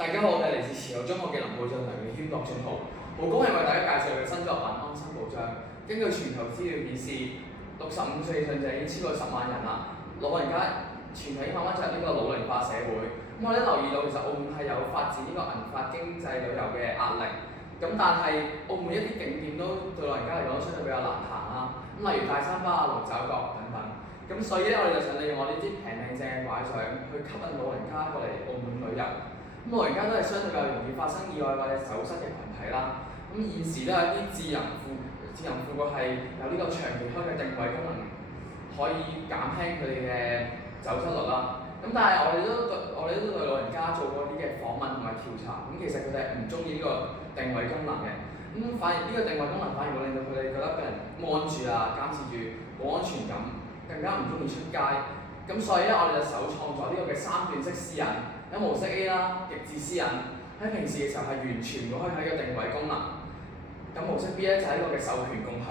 大家好，我係嚟自慈幼中學嘅林浩俊梁宇軒郭俊豪，好高興為大家介紹嘅新作品《安心保障》。根據全球資料顯示，65歲以上就已經超過10萬人啦。老人家全球已經慢慢進入呢個老齡化社會。我哋都留意到，其實澳門係有發展呢個銀髮經濟旅遊嘅壓力。但係澳門一啲景點都對老人家嚟講相對比較難行啦。例如大三巴、龍爪角等等。所以咧，我哋就想利用我呢啲平靚正嘅拐杖，去吸引老人家過嚟澳門旅遊。老人家都係相對比較容易發生意外或者走失嘅群體啦。現時都有一啲智能輔具係有呢個長期開嘅定位功能，可以減輕佢哋嘅走失率啦。但係我哋都對老人家做過啲嘅訪問同埋調查，其實佢哋係唔中意呢個定位功能嘅。反而呢個定位功能反而會令到佢哋覺得俾人按住啊、監視住，冇安全感，更加唔中意出街。所以咧，我哋就首創咗呢個嘅3段式私隱。有模式 A 啦，極致私隱，喺平時嘅時候係完全唔會開啟嘅定位功能。模式 B 咧就係呢個嘅授權共享，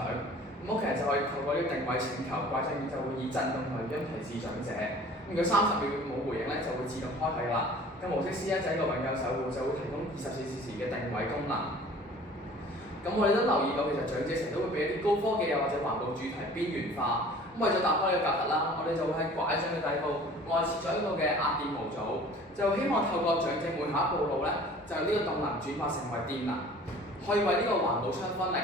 屋企人就可以透過呢個定位請求，拐杖就會以震動同語音提示長者。如果30秒冇回應咧，就會自動開啟㗎啦。模式 C 咧就係呢個永久守護，就會提供24小時嘅定位功能。我哋都留意到，其實長者成日都會俾一啲高科技或者環保主題邊緣化。為咗打開呢個隔閡啦，我哋就會喺拐杖嘅底部外設咗一個嘅壓電模組，就希望透過長者每下一步路咧，就呢個動能轉化成為電能，可以為呢個環保出一分力。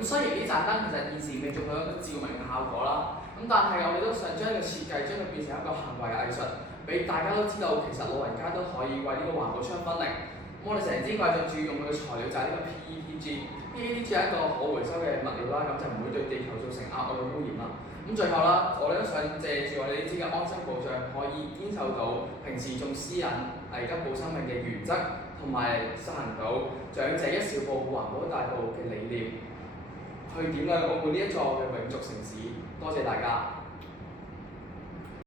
雖然呢盞燈其實現時未做到一個照明嘅效果啦，但係我哋都想將呢個設計將佢變成一個行為藝術，俾大家都知道其實老人家都可以為呢個環保出一分力。我哋成支拐杖主要用嘅材料就係呢個 PETG 係一個可回收嘅物料啦，就唔會對地球造成額外嘅污染啦。最後啦，我哋都想借住我哋呢支嘅安心保障，可以堅守到平時重私隱、危急保生命嘅原則，同埋實行到長者一小步環保大步嘅理念，去點亮澳門呢一座嘅永續城市。多謝大家。